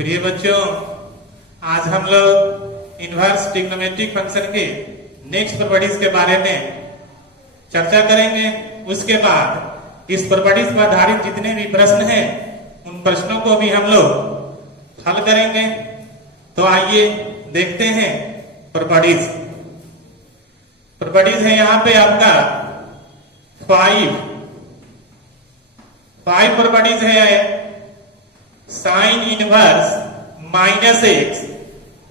प्रिय बच्चों, आज हम लोग इनवर्स ट्रिग्नोमेट्रिक फंक्शन के नेक्स्ट प्रॉपर्टीज के बारे में चर्चा करेंगे। उसके बाद इस प्रॉपर्टीज पर आधारित जितने भी प्रश्न हैं उन प्रश्नों को भी हम लोग हल करेंगे। तो आइए देखते हैं प्रॉपर्टीज। प्रॉपर्टीज है यहाँ पे आपका फाइव प्रॉपर्टीज है। Sine inverse minus x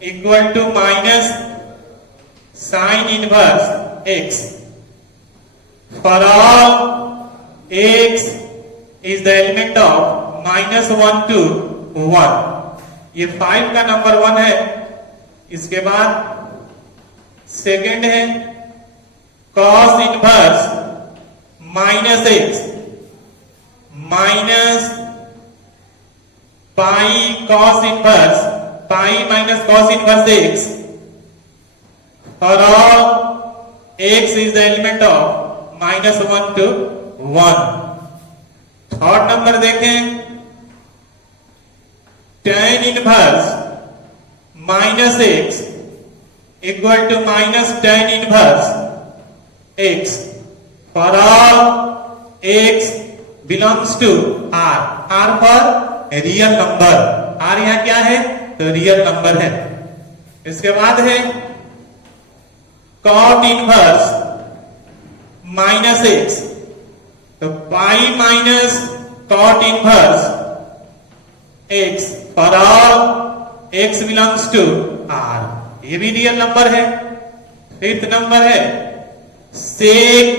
equal to minus sine inverse x for all x is the element of -1 to 1। ये 5 का नंबर 1 है। इसके बाद सेकेंड है cos inverse minus x minus pi cos inverse pi minus cos inverse x for all x is the element of -1 to 1। Third number देखें tan inverse minus x equal to minus tan inverse x for all x belongs to R। R for real number. R यहां क्या है? तो real number है। इसके बाद है cot inverse minus x, तो pi minus cot inverse x for all x belongs to R। ये भी रियल नंबर है। फिफ्थ नंबर है sec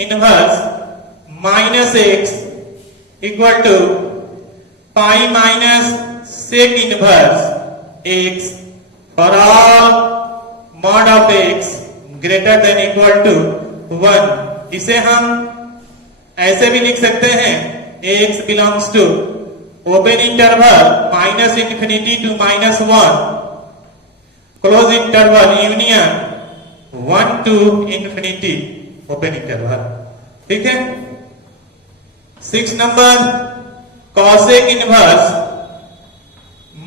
inverse minus x equal to pi minus sec inverse x for all mod of x greater than equal to 1। इसे हम ऐसे भी लिख सकते हैं x belongs to open interval -∞ to -1 close interval union 1 to ∞ open interval. ठीक है। 6 number cosec inverse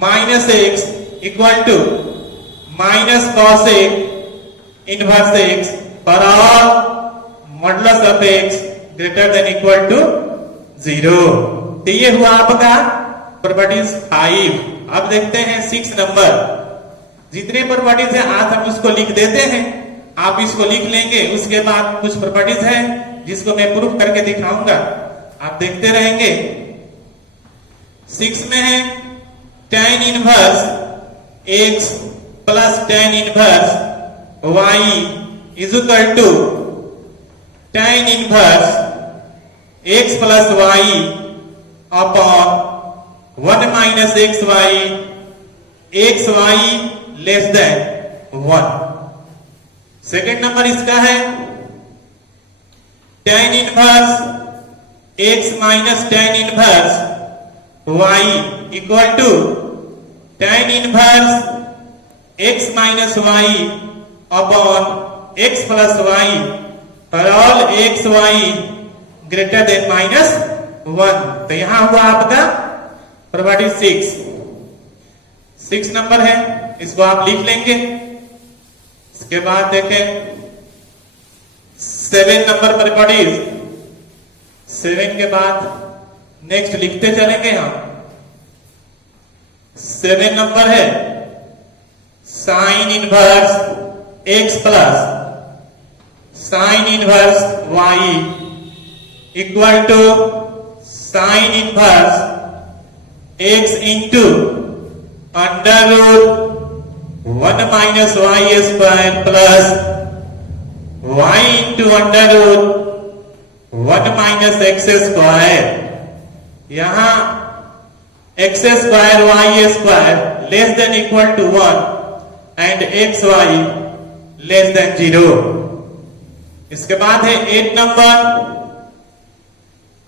minus x equal to minus cosec inverse x for all modulus of x greater than equal to 0। तो ये हुआ आपका properties 5। अब देखते हैं 6 number. जितने प्रॉपर्टीज है आज हम उसको लिख देते हैं, आप इसको लिख लेंगे। उसके बाद कुछ प्रॉपर्टीज है जिसको मैं प्रूफ करके दिखाऊंगा, आप देखते रहेंगे। 6 में है tan inverse x plus tan inverse y is equal to tan inverse x plus y upon 1 minus xy xy less than 1। Second number इसका है tan inverse x minus tan inverse y equal to tan inverse x minus y upon x plus y for all x y greater than -1। तो यहां हुआ आपका property 6 number है, इसको आप लिख लेंगे। इसके बाद देखें 7 नंबर प्रॉपर्टीज। 7 के बाद नेक्स्ट लिखते चलेंगे हम। 7 नंबर है sine inverse x plus sine inverse y equal to sine inverse x into under root 1 minus y square plus y into under root 1 minus x square. यहां x square y square less than equal to 1 and xy less than 0। इसके बाद है 8 number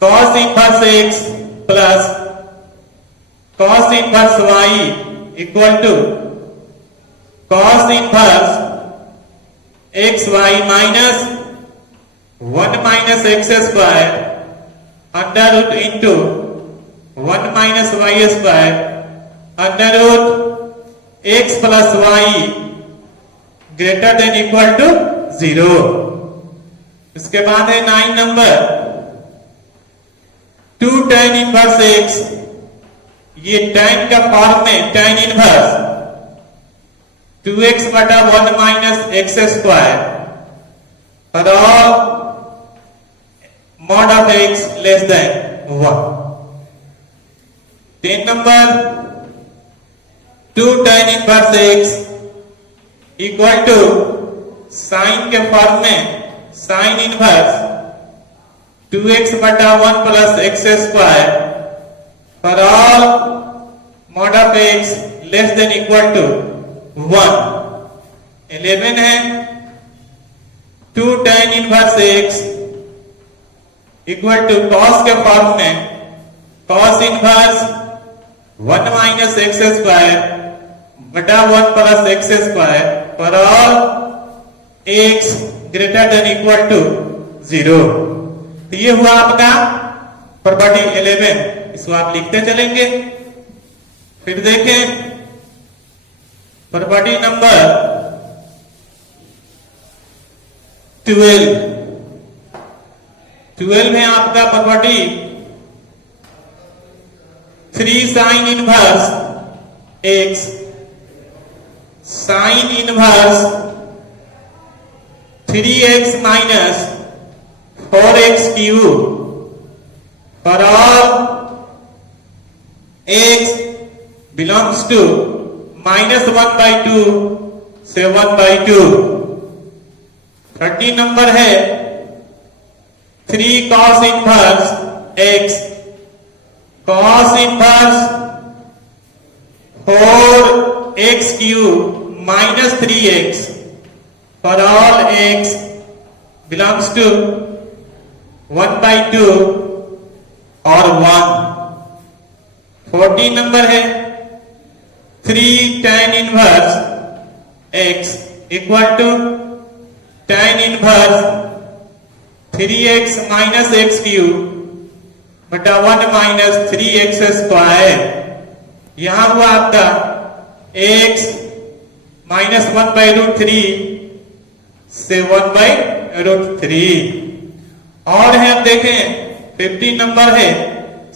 cos inverse x plus cos inverse y equal to cos inverse xy minus 1 minus x square under root into 1 minus y square under root x plus y greater than equal to 0। इसके बाद है 9 number 2 tan inverse x, ये tan का form में tan inverse 2x बटा 1 minus x square for all mod of x less than 1। 10 number 2 tan inverse x equal to sine के form में sine inverse 2x बटा 1 plus x square for all mod of x less than equal to 1। 11 है 2 tan inverse x equal to cos के form में cos inverse 1 minus x square बटा 1 plus x square for all x greater than equal to 0। तो ये हुआ आपका property 11, इसको आप लिखते चलेंगे। फिर देखें प्रॉपर्टी नंबर 12 है आपका property 3 sine inverse x sine inverse 3x minus 4x cube for all x belongs to -1/2 से 1/2। 13 नंबर है 3 cos inverse x cos inverse 4x cube minus 3x for all x belongs to 1/2 और 1। 14 number है 3 tan inverse x equal to tan inverse 3x minus x cube बटा 1 minus 3x square. यहां हुआ आपका x minus 1/√3 से 1/√3। और है अब देखें 15 नंबर है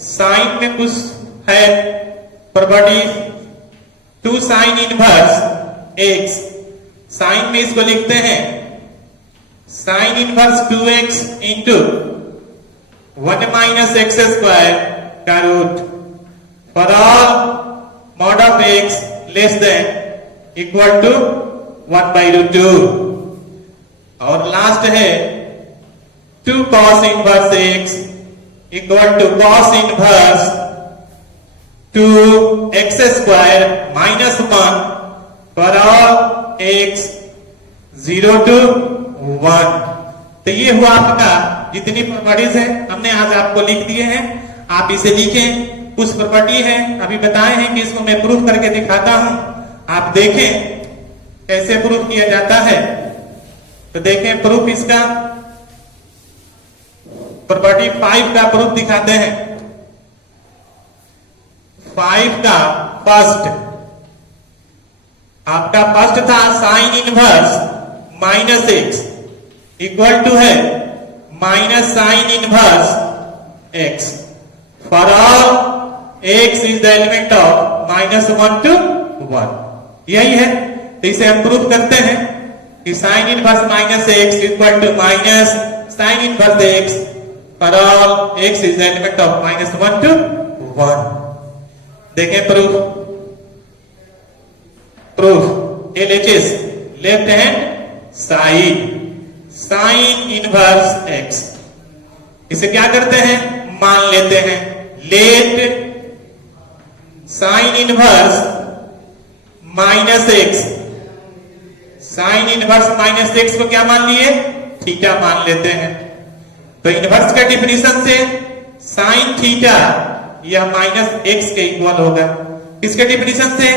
साइन में कुछ है property 2 sine inverse x, sine में इसको लिखते हैं sine inverse 2x into 1 minus x square का root for all mod of x less than equal to 1/2। और लास्ट है 2 cos inverse x equal to cos inverse 2x square minus 1 for all x 0 to 1। तो ये हुआ आपका जितनी properties है हमने आज आपको लिख दिए हैं, आप इसे लिखें। कुछ प्रॉपर्टी है अभी बताए हैं कि इसको मैं प्रूफ करके दिखाता हूं, आप देखें कैसे प्रूफ किया जाता है। तो देखें प्रूफ इसका प्रॉपर्टी 5 का प्रूफ दिखाते हैं। 5 का फर्स्ट आपका फर्स्ट था sine inverse minus x equal to है minus sine inverse x for all x is the element of -1 to 1। यही है, तो इसे हम प्रूफ करते हैं कि sine inverse minus x equal to minus sine inverse x for all x is the element of -1 to 1। देखें proof LHS left hand side sine inverse x, इसे क्या करते हैं मान लेते हैं let sine inverse minus x, sine inverse minus x को क्या मान लिए थीटा मान लेते हैं। तो इनवर्स का डिफिनीशन से साइन थीटा यह माइनस एक्स के इक्वल होगा। किसके डिफिनीशन से?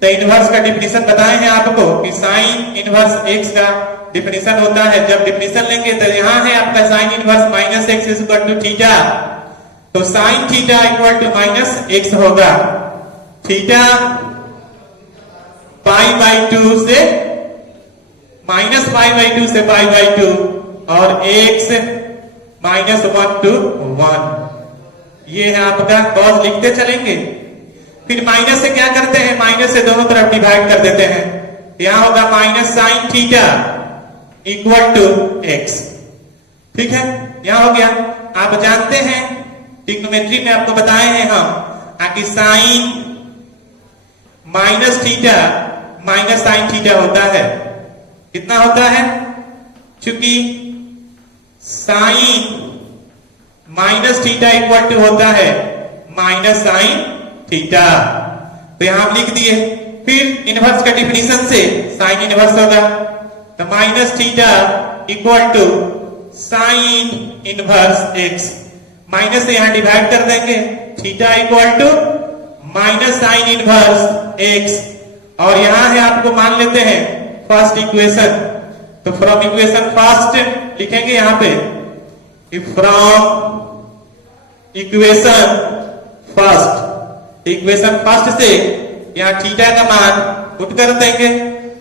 तो इनवर्स का डिफिनीशन बताए हैं आपको कि साइन इनवर्स एक्स का डिफिनीशन होता है, जब डिफिनीशन लेंगे तो यहां है आपका sine inverse minus x is equal to theta, तो sine theta equal to minus x होगा। थीटा पाई बाई 2 से माइनस पाई बाई 2 से पाई बाई 2 और x माइनस 1 to 1। ये है आपका कॉस, लिखते चलेंगे। फिर माइनस से क्या करते हैं, माइनस से दोनों तरफ डिवाइड कर देते हैं। यहां होगा minus sine theta equal to x। ठीक है, यहां हो गया। आप जानते हैं ट्रिग्नोमेट्री में आपको बताए हैं हम कि sine minus theta minus sine theta होता है। कितना होता है, चूंकि sine minus theta equal to होता है माइनस साइन थीटा, तो यहां हम लिख दिए। फिर इनवर्स का डिफिनीशन से साइन इनवर्स होगा, तो minus theta equal to sine inverse x. Minus से यहां डिवाइड कर देंगे, theta equal to minus sine inverse x. और यहां है आपको मान लेते हैं फर्स्ट इक्वेशन, तो फ्रॉम इक्वेशन फर्स्ट लिखेंगे यहां पे, फ्रॉम इक्वेशन फर्स्ट से यहां थीटा का मान पुट कर देंगे।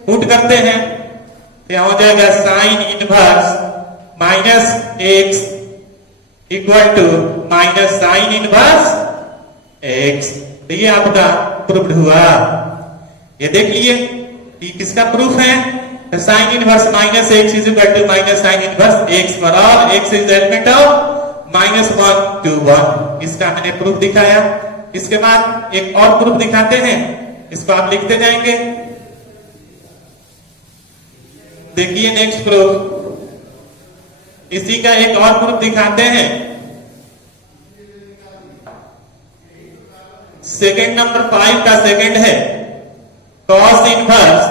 पुट करते हैं तो यहां हो जाएगा sine inverse minus x equal to minus sine inverse x. तो ये आपका प्रूफ हुआ। ये देख लिए कि किसका प्रूफ है, sine inverse minus x is equal to minus sine inverse x for all x is the element of minus 1 to 1। इसका मैंने प्रूफ दिखाया। इसके बाद एक और प्रूफ दिखाते हैं, इसको आप लिखते जाएंगे। देखिए नेक्स्ट प्रूफ, इसी का एक और प्रूफ दिखाते हैं। सेकंड नंबर 5 का सेकंड है, cos inverse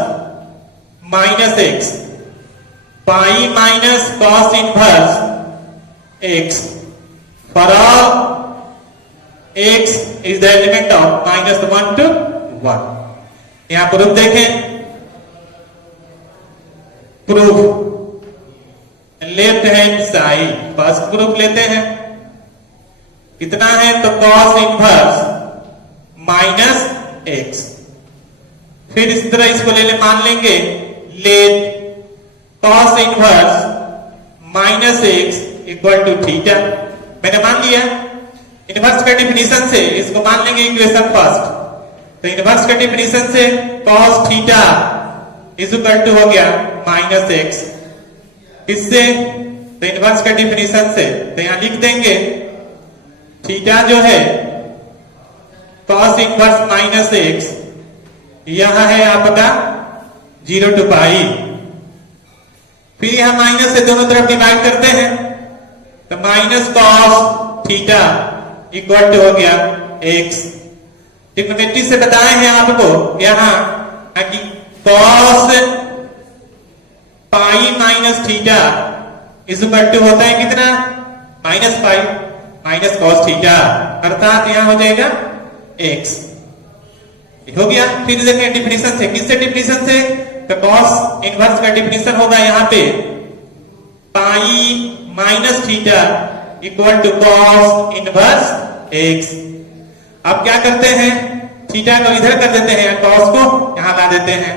minus x pi minus cos inverse x for all x is the element of minus 1 to 1। यहां प्रूफ देखें, proof left hand side first proof लेते हैं। कितना है, तो cos इनवर्स माइनस x। फिर इस तरह इसको ले ले, मान लेंगे let cos inverse minus x equal to theta. मैंने मान लिया। इनवर्स का डिफिनीशन से इसको मान लेंगे इक्वेशन फर्स्ट, तो इनवर्स का डिफिनीशन से cos theta is equal to हो गया माइनस एक्स। इससे तो इनवर्स का डिफिनीशन से तो यहां लिख देंगे थीटा जो है cos इनवर्स माइनस एक्स, यह है आपका 0 to पाई। फिर यहां माइनस से दोनों तरफ डिवाइड करते हैं, तो minus cos theta equal to हो गया x। ट्रिग्नोमेट्री से बताए हैं आपको यहां कि cos pi minus theta is equal to होता है कितना, minus pi minus cos theta, अर्थात यहां हो जाएगा x। हो गया। फिर देखें डिफिनीशन से, किससे डिफिनीशन से, तो cos इनवर्स का डिफिनीशन होगा यहां पे pi minus theta equal to cos inverse x। अब क्या करते हैं, थीटा को इधर कर देते हैं, cos को यहां ला देते हैं।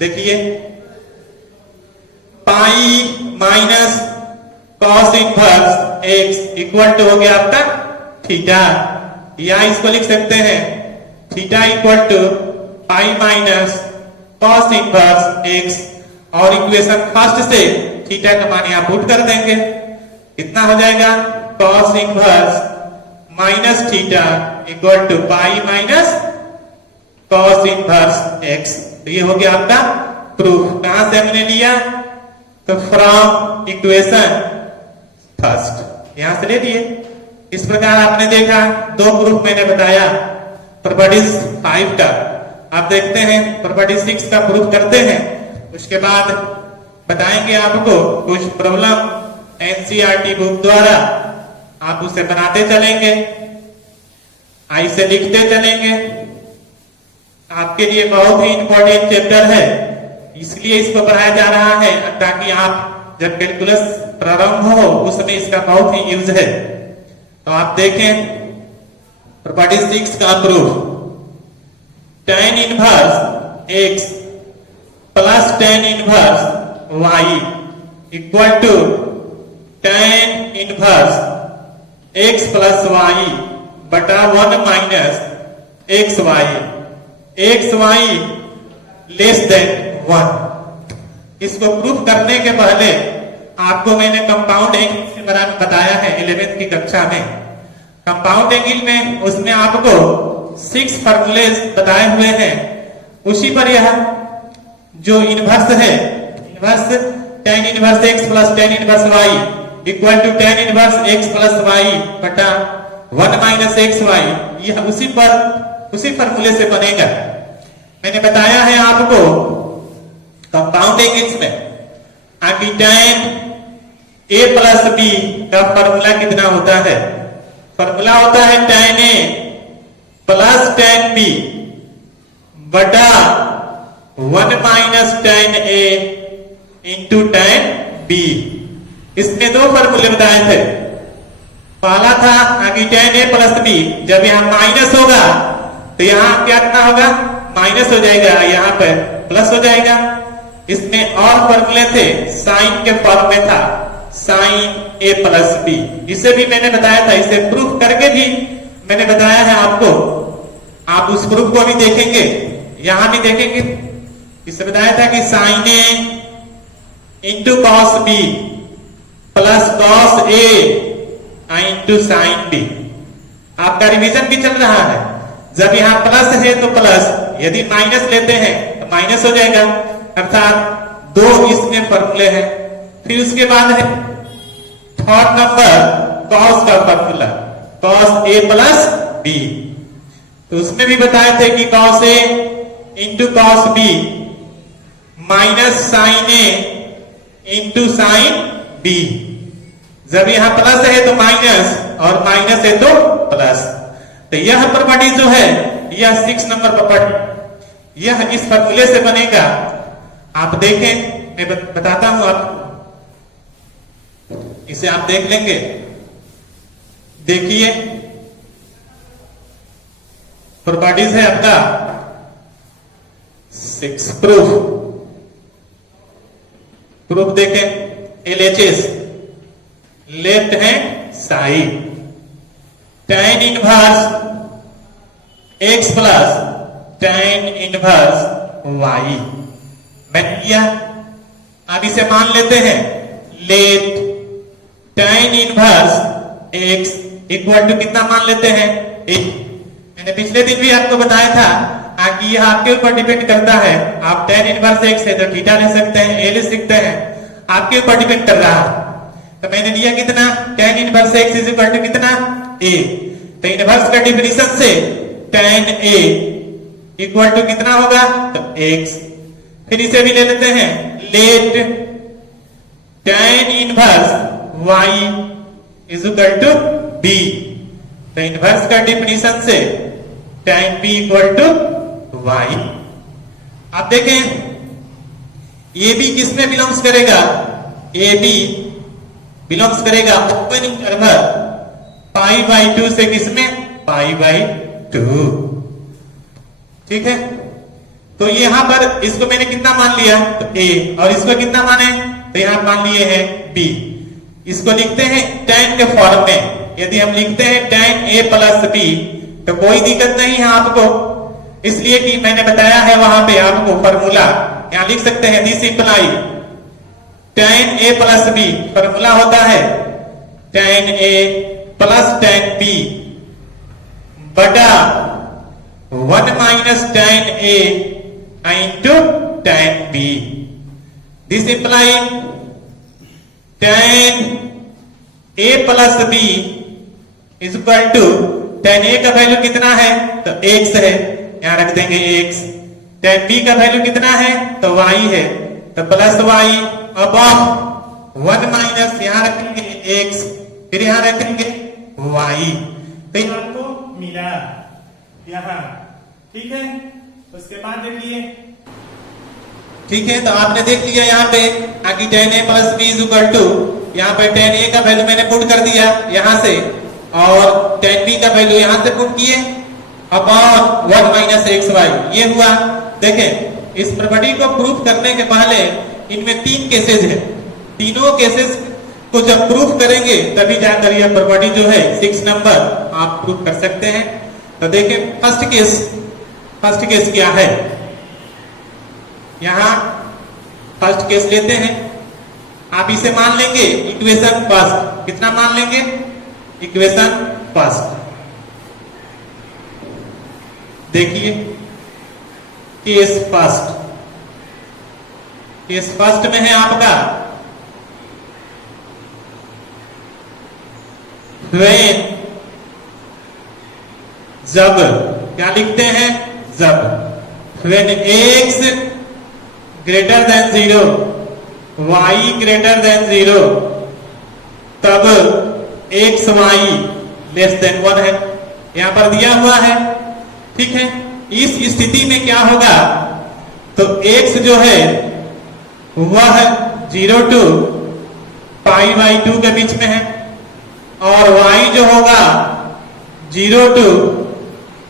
देखिए pi minus cos inverse x equal to हो गया आपका थीटा, या इसको लिख सकते हैं theta equal to pi minus cos inverse x। और इक्वेशन फर्स्ट से थीटा का मान यहां पुट कर देंगे। कितना हो जाएगा, cos inverse minus theta equal to pi minus cos inverse x। तो ये हो गया आपका प्रूफ। कहां से हमने लिया, तो फ्रॉम इक्वेशन फर्स्ट यहां से ले लिए। इस प्रकार आपने देखा दो प्रूफ मैंने बताया प्रॉपर्टीज 5 का। आप देखते हैं प्रॉपर्टी 6 का प्रूफ करते हैं, उसके बाद बताएंगे आपको कुछ प्रॉब्लम एनसीईआरटी बुक द्वारा, आप उसे बनाते चलेंगे, ऐसे लिखते चलेंगे। आपके लिए बहुत ही इंपॉर्टेंट चैप्टर है, इसलिए इसको पढ़ाया जा रहा है ताकि आप जब कैलकुलस प्रारंभ हो उस समय इसका बहुत ही यूज है। तो आप देखें प्रॉपर्टी 6 का proof. tan inverse x plus tan inverse y equal to tan inverse x plus y बटा 1 minus x y less than 1। इसको प्रूफ करने के पहले आपको मैंने कंपाउंड एंगल के बारे में बताया है 11th की कक्षा में। कंपाउंड एंगल में उसमें आपको 6 फॉर्मूले बताए हुए हैं, उसी पर यह जो इनवर्स है, inverse tan inverse x plus tan inverse y equal to tan inverse x plus y बटा 1 माइनस एक्स वाई, यह उसी फॉर्मूले से बनेगा। मैंने बताया है आपको कंपाउंड एंगल्स में आगे tan a प्लस b का फॉर्मूला कितना होता है? फॉर्मूला होता है tan a plus tan b बटा 1 minus tan a into tan b। इसमें दो फॉर्मूले बताए थे। पहला था आगे tan a प्लस b, जब यहां माइनस होगा तो यहां क्या कितना होगा? माइनस हो जाएगा, यहां पर प्लस हो जाएगा। इसमें और फॉर्मूले थे, साइन के फॉर्म में था साइन a प्लस b, इसे भी मैंने बताया था। इसे प्रूफ करके भी मैंने बताया है आपको, आप उस प्रूफ को भी देखेंगे, यहां भी देखेंगे। इसे बताया था कि sine a into cos b plus cos a into sine b। आपका रिवीजन भी चल रहा है। जब यहां प्लस है तो प्लस, यदि माइनस लेते हैं तो माइनस हो जाएगा, अर्थात दो इसमें फॉर्मूले हैं। फिर उसके बाद है थर्ड नंबर कॉस का formula, cos a plus b। तो उसमें भी बताए थे कि cos a into cos b minus sine a into sine b। जब यहां प्लस है तो माइनस और माइनस है तो प्लस। तो यह प्रॉपर्टी जो है, यह 6 नंबर प्रॉपर्टी, यह इस फॉर्मूले से बनेगा। आप देखें, मैं बताता हूं आपको, इसे आप देख लेंगे। देखिए प्रॉपर्टीज है आपका 6 प्रूफ देखें। LHS left hand side tan inverse x plus tan inverse y मैंने किया। अब इसे मान लेते हैं let tan inverse x equal to कितना मान लेते हैं? 1। मैंने पिछले दिन भी आपको बताया था कि यह आपके ऊपर डिपेंड करता है। आप tan इनवर्स x है तो थीटा ले सकते हैं, a ले सकते हैं, आपके ऊपर डिपेंड कर रहा है। तो मैंने लिया कितना? tan inverse x is equal to कितना? a। तो इनवर्स का डिफिनेशन से tan a इक्वल टू कितना होगा? तो x। फिर इसे भी ले लेते हैं let tan inverse y is equal to b। तो इनवर्स का डिफिनेशन से tan b equal to y। आप देखें ये भी किसमें बिलोंग्स करेगा? ए बी बिलोंग्स करेगा ओपन इंटरवल पाई बाई 2 से किसमें? Pi by 2। ठीक है, तो यहां पर इसको मैंने कितना मान लिया? तो a, और इसको कितना माने? तो यहां मान लिए हैं b। इसको लिखते हैं tan के फॉर्म में। यदि हम लिखते हैं tan a प्लस b तो कोई दिक्कत नहीं है आपको, इसलिए कि मैंने बताया है वहां पे आपको फॉर्मूला यहां लिख सकते हैं। This imply tan a plus b, formula होता है tan a plus tan b बटा 1 minus tan a into tan b। This imply tan a plus b is equal to tan a का वैल्यू कितना है? तो x है, यहां रख देंगे x। tan b का वैल्यू कितना है? तो y है, तो प्लस y अपॉन 1 माइनस यहां रखेंगे x, फिर यहां रखेंगे y। तो आपको मिला यहां, ठीक है। उसके बाद देखिए, ठीक है, तो आपने देख लिया यहाँ पे आगे tan a plus b is equal to, यहाँ पे tan a का वैल्यू मैंने पुट कर दिया यहां से, और tan b का वैल्यू यहां से पुट किए। अपॉन 1 माइनस एक्स वाई, ये हुआ। देखें, इस प्रॉपर्टी को प्रूफ करने के पहले इनमें 3 केसेस है। तीनों केसेस को जब प्रूफ करेंगे तभी जाकर यह प्रॉपर्टी जो है 6 नंबर आप प्रूफ कर सकते हैं। तो देखें, फर्स्ट केस क्या है। यहां फर्स्ट केस लेते हैं, आप इसे मान लेंगे इक्वेशन फर्स्ट। कितना मान लेंगे? Equation first. देखिए, केस फर्स्ट में है आपका when, जब, क्या लिखते हैं? जब when x greater than 0, y greater than 0, तब x y लेस देन 1 है। यहां पर दिया हुआ है, ठीक है। इस स्थिति में क्या होगा? तो x जो है वह 0 to π/2 के बीच में है, और y जो होगा 0 to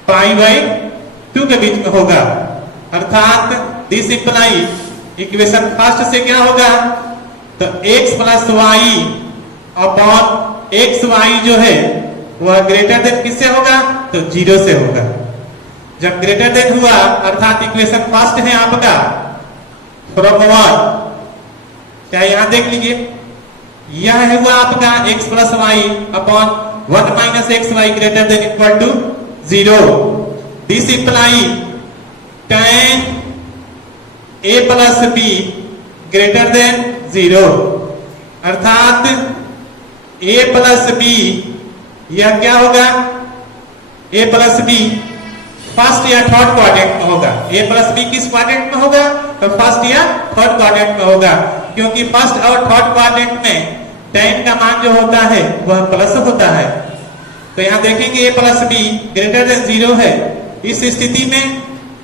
π/2 के बीच में होगा। अर्थात दिस इंप्लाई इक्वेशन फर्स्ट से क्या होगा? तो x plus y upon x y जो है वह ग्रेटर देन किससे होगा? तो 0 से होगा। जब ग्रेटर देन हुआ अर्थात इक्वेशन फर्स्ट है आपका फ्रॉम 1, क्या यहां देख लीजिए, यह हुआ आपका x plus y upon 1 minus x y greater than equal to 0। This imply tan a plus b greater than 0, अर्थात a प्लस b यह क्या होगा? a प्लस b फर्स्ट या थर्ड क्वाड्रेंट में होगा। a प्लस b किस quadrant में होगा? तो फर्स्ट या थर्ड क्वाड्रेंट में होगा, क्योंकि फर्स्ट और थर्ड क्वाड्रेंट में tan का मान जो होता है वह प्लस होता है। तो यहां देखेंगे a plus b greater than 0 है। इस स्थिति में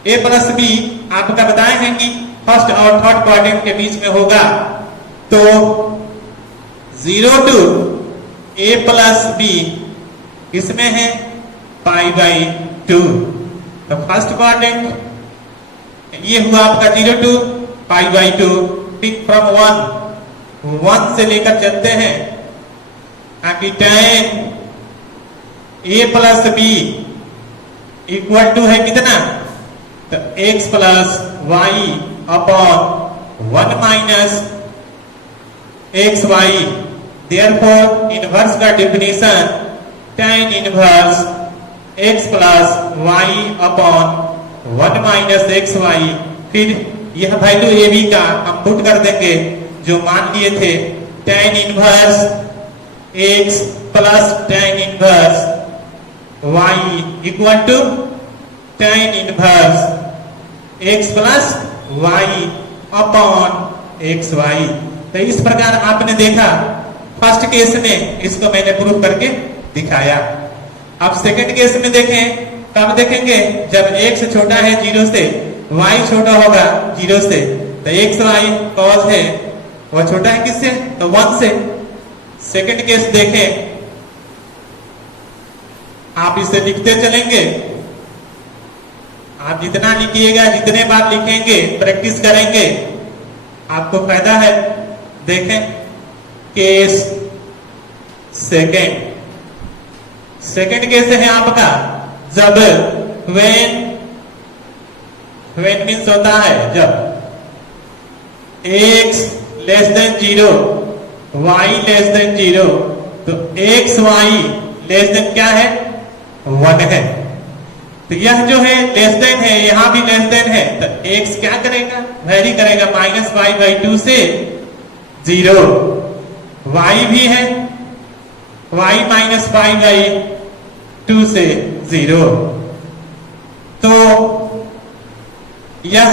a प्लस b आपका बताए हैं कि फर्स्ट और थर्ड क्वाड्रेंट के बीच में होगा। तो 0 to a प्लस b किसमें है? π/2। तो फर्स्ट क्वाड्रेंट ये हुआ आपका 0 to π/2। पिक फ्रॉम 1 से लेकर चलते हैं, आपकी tan a plus b equal to है कितना? तो x plus y upon 1 minus x y. Therefore inverse का definition tan inverse x plus y upon 1 minus x y. फिर यह वैल्यू ए बी का हम पुट कर देंगे जो मान लिए थे, tan inverse x plus tan inverse y equal to tan inverse x plus y upon x y. तो इस प्रकार आपने देखा फर्स्ट केस में, इसको मैंने प्रूव करके दिखाया। अब सेकंड केस में देखें, कब देखेंगे? जब x छोटा है 0 से, y छोटा होगा 0 से। तो एक्स वाई कॉज है वह छोटा है किससे? तो 1 से। सेकंड केस देखें, आप इसे लिखते चलेंगे। आप जितना लिखिएगा, जितने बार लिखेंगे, प्रैक्टिस करेंगे, आपको फायदा है। देखें केस सेकंड केस है आपका जब when मीन्स होता है जब x less than 0, y less than 0, तो x y लेस देन क्या है? 1 है। तो यह जो है लेस देन है, यहां भी लेस देन है, तो x क्या करेगा? वेरी करेगा -y/2 से 0। y भी है, y -y/2 से 0। तो यह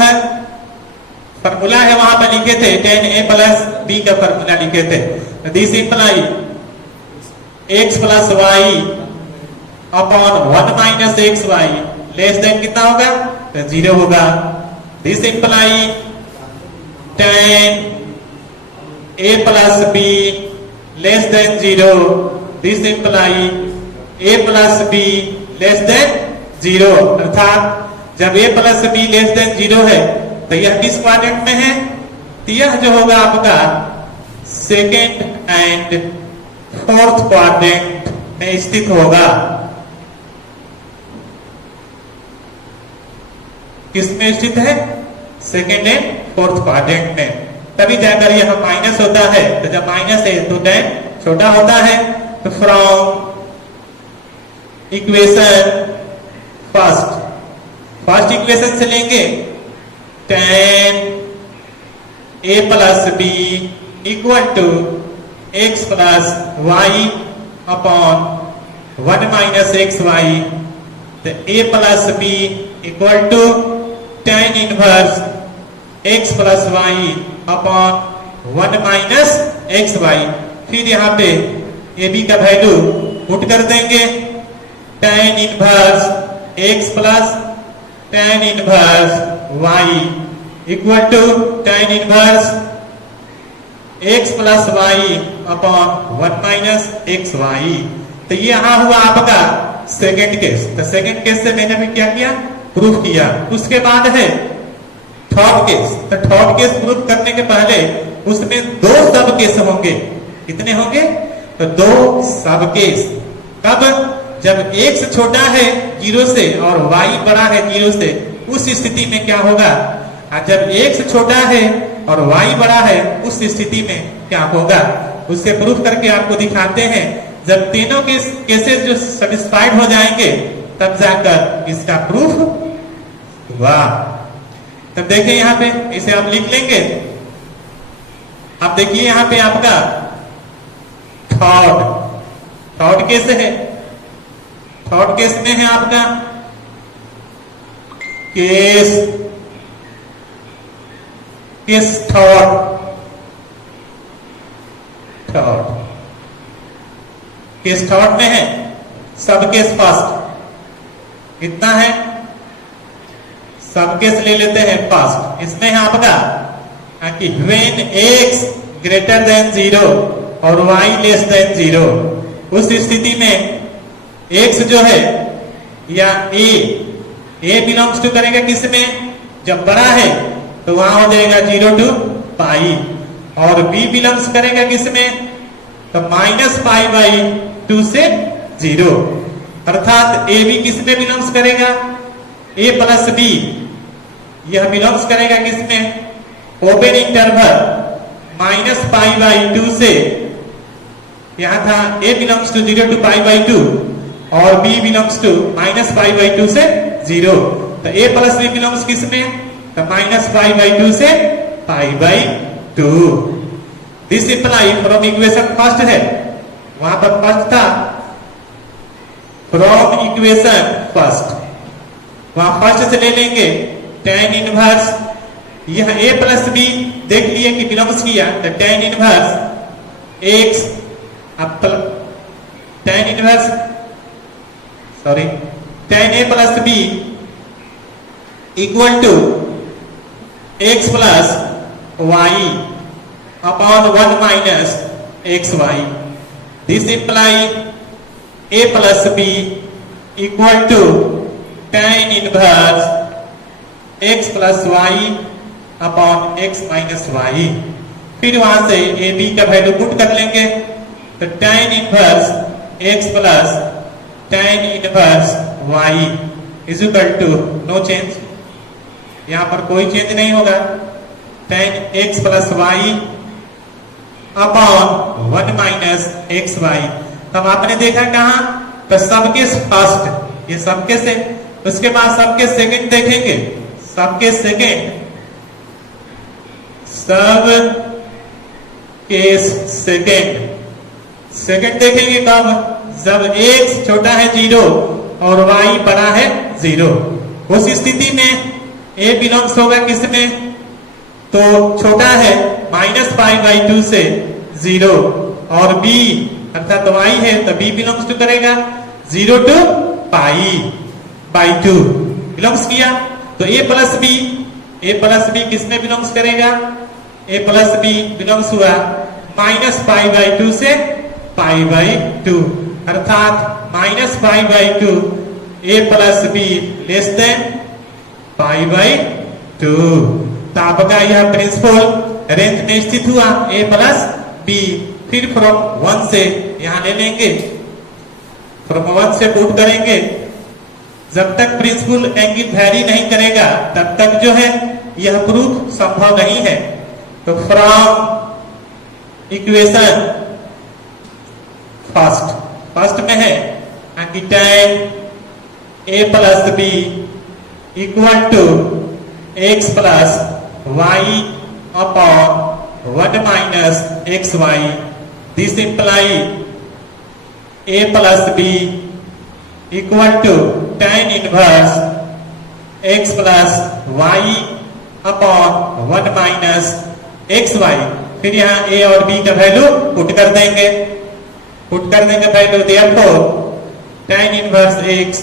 फॉर्मूला है, वहां पर लिखे थे tan a प्लस b का फॉर्मूला लिखे थे। This imply x plus y upon 1 minus x y less than कितना होगा? तो 0 होगा। This imply tan a plus b less than 0। This imply a plus b less than zero, अर्थात जब a plus b less than zero है तो यह किस क्वाड्रेंट में है? तो यह जो होगा आपका सेकेंड एंड फोर्थ क्वाड्रेंट में स्थित होगा। किसमें स्थित है? सेकेंड एंड फोर्थ क्वाड्रेंट में। तभी जाकर यह माइनस होता है, तो जब माइनस है तो tan छोटा होता है। तो फ्रॉम इक्वेशन फर्स्ट इक्वेशन से लेंगे tan a plus b equal to x plus y upon 1 minus x y. तो a plus b equal to tan inverse x plus y upon 1 minus x y. फिर यहाँ पे a b का value put कर देंगे, tan inverse x plus tan inverse y equal to tan inverse x plus y upon 1 minus x y. तो ये यहाँ हुआ आपका सेकेंड केस। तो सेकेंड केस से मैंने भी क्या किया? प्रूफ किया। उसके बाद है थर्ड केस। तो थर्ड केस प्रूफ करने के पहले उसमें दो सब केस होंगे। कितने होंगे? तो दो सब केस। कब? जब x छोटा है जीरो से और y बड़ा है जीरो से, उस स्थिति में क्या होगा? जब x छोटा है और y बड़ा है, उस स्थिति में क्या होगा? उससे प्रूफ करके आपको दिखाते हैं। जब तीनों केसेस जो सेटिस्फाइड हो जाएंगे तब जाकर इसका प्रूफ हुआ। तब देखिए यहाँ पे इसे आप लिख लेंगे। अब देखिए यहाँ पे आपका थर्ड केस है। थर्ड केस में है आपका केस थर्ड केस थर्ड में है सब केस फर्स्ट। कितना है? सब केस ले लेते हैं फर्स्ट। इसमें है आपका कि when x greater than zero और y लेस देन जीरो, उस स्थिति में x जो है या a बिलोंग्स टू करेगा किसमें? जब बड़ा है तो वहां हो जाएगा 0 टू पाई, और b बिलोंग्स करेगा किसमें? तो माइनस पाई बाई 2 से 0। अर्थात a भी किसमें बिलोंग्स करेगा? a प्लस बी यह बिलोंग्स करेगा किसमें? Open interval minus pi by 2 से, यहां था a belongs to 0 to pi by 2 और b belongs to minus pi by 2 से 0। तो a प्लस b बिलोंग्स किसमें? तो माइनस पाई बाई 2 से pi by 2। This imply from equation first है, वहां पर फर्स्ट था। फ्रॉम इक्वेशन फर्स्ट, वहां फर्स्ट से ले लेंगे tan इनवर्स, यह a प्लस बी देख लिए कि बिलोंग्स किया, तो tan inverse x tan inverse tan a plus b equal to x plus y upon 1 minus x y. This imply a plus b equal to tan inverse x plus y upon x minus y. फिर वहां से a b का value put कर लेंगे, तो tan inverse x plus tan inverse y is equal to no change, यहां पर कोई चेंज नहीं होगा, tan x plus y upon 1 minus x y. तब आपने देखा कहा? तो सबके फर्स्ट, ये सबके से, उसके बाद सबके सेकंड देखेंगे। सबके सेकंड, सब केस सेकंड देखेंगे कब? जब x छोटा है 0 और y बड़ा है 0। उस स्थिति में a बिलोंग्स होगा किसमें? तो छोटा है माइनस पाई बाई 2 से 0, और b अर्थात y है तो b बिलोंग्स टू करेगा 0 टू पाई बाई 2। बिलोंग्स किया तो a प्लस बी किसमें बिलोंग्स करेगा? a प्लस बी बिलोंग्स हुआ माइनस पाई बाई 2 से पाई बाई 2, अर्थात minus pi by 2 a plus b less than pi by 2। तो आपका यह प्रिंसिपल रेंज में स्थित हुआ a प्लस बी। फिर फ्रॉम 1 से यहां ले लेंगे, फ्रॉम 1 से पुट करेंगे। जब तक प्रिंसिपल एंगल वैरी नहीं करेगा तब तक जो है यह प्रूफ संभव नहीं है। तो फ्रॉम इक्वेशन फर्स्ट में है कि tan a plus b equal to x plus y upon 1 minus x y. This imply a plus b equal to tan inverse x plus y upon 1 minus x y. फिर यहाँ a और b का value put कर देंगे, value therefore tan inverse x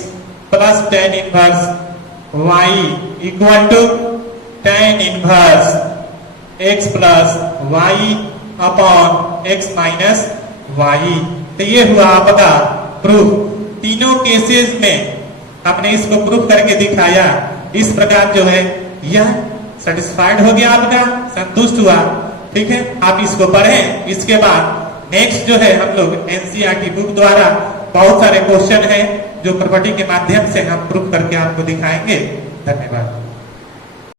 plus tan inverse y equal to tan inverse x plus y upon x minus y। तो ये हुआ आपका प्रूफ। तीनों केसेस में हमने इसको प्रूफ करके दिखाया। इस प्रकार जो है यह सेटिस्फाइड हो गया, आपका संतुष्ट हुआ। ठीक है, आप इसको पढ़ें। इसके बाद नेक्स्ट जो है हम लोग एनसीईआरटी बुक द्वारा बहुत सारे क्वेश्चन हैं जो प्रॉपर्टी के माध्यम से हम प्रूफ करके आपको दिखाएंगे। धन्यवाद।